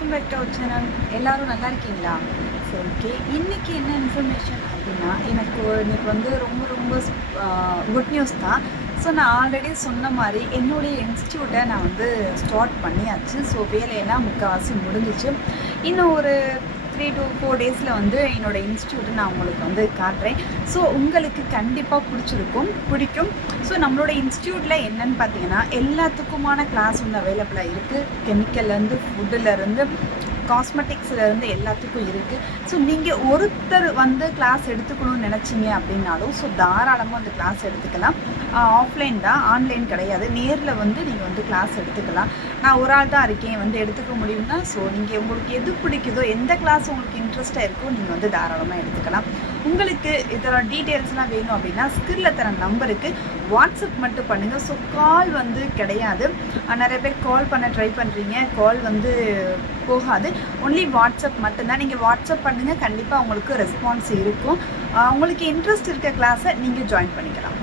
Welcome back to our channel. எல்லோரும் நல்லா இருக்கீங்களா? சரி, ஓகே. இன்றைக்கி என்ன இன்ஃபர்மேஷன் அப்படின்னா, எனக்கு இன்னைக்கு வந்து ரொம்ப ரொம்ப குட் நியூஸ் தான். ஸோ நான் ஆல்ரெடி சொன்ன மாதிரி என்னுடைய இன்ஸ்டியூட்டை நான் வந்து ஸ்டார்ட் பண்ணியாச்சு. ஸோ வேலையெல்லாம் முக்கால்வாசி முடிஞ்சிச்சு. இன்னும் ஒரு 3 to 4 டேஸில் வந்து என்னோடய இன்ஸ்டியூட்டை நான் உங்களுக்கு வந்து காட்டுறேன். ஸோ உங்களுக்கு கண்டிப்பாக பிடிக்கும். ஸோ நம்மளோட இன்ஸ்டியூட்டில் என்னென்னு பார்த்தீங்கன்னா, எல்லாத்துக்குமான கிளாஸ் வந்து அவைலபிளாக இருக்குது. கெமிக்கல்லேருந்து, ஃபுட்டுலேருந்து, காஸ்மெட்டிக்ஸ்லேருந்து எல்லாத்துக்கும் இருக்குது. ஸோ நீங்கள் ஒருத்தர் வந்து கிளாஸ் எடுத்துக்கணும்னு நினச்சிங்க அப்படின்னாலும் ஸோ தாராளமாக அந்த கிளாஸ் எடுத்துக்கலாம். ஆஃப்லைன் தான், ஆன்லைன் கிடையாது. நேரில் வந்து நீங்கள் வந்து கிளாஸ் எடுத்துக்கலாம். நான் ஒரு ஆள் தான் இருக்கேன், வந்து எடுத்துக்க முடியும்னா ஸோ நீங்கள் உங்களுக்கு எது பிடிக்குதோ, எந்த கிளாஸ் உங்களுக்கு இன்ட்ரெஸ்ட்டாக இருக்கோ நீங்கள் வந்து தாராளமாக எடுத்துக்கலாம். உங்களுக்கு இதோட டீட்டெயில்ஸ்லாம் வேணும் அப்படின்னா ஸ்கிரீனில் தர நம்பருக்கு வாட்ஸ்அப் மட்டும் பண்ணுங்கள். ஸோ கால் வந்து கிடையாது. நிறைய பேர் கால் பண்ண ட்ரை பண்ணுறீங்க, கால் வந்து போகாது. ஒன்லி வாட்ஸ்அப் மட்டும்தான். நீங்கள் வாட்ஸ்அப் பண்ணுங்கள், கண்டிப்பாக உங்களுக்கு ரெஸ்பான்ஸ் இருக்கும். உங்களுக்கு இன்ட்ரெஸ்ட் இருக்க கிளாஸை நீங்கள் ஜாயின் பண்ணிக்கலாம்.